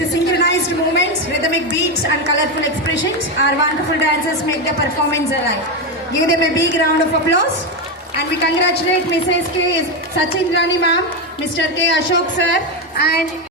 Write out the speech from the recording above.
With synchronized movements, rhythmic beats and colorful expressions, our wonderful dancers make the performance alive. Give them a big round of applause. And we congratulate Mrs. K. Sachin Rani ma'am, Mr. K. Ashok sir and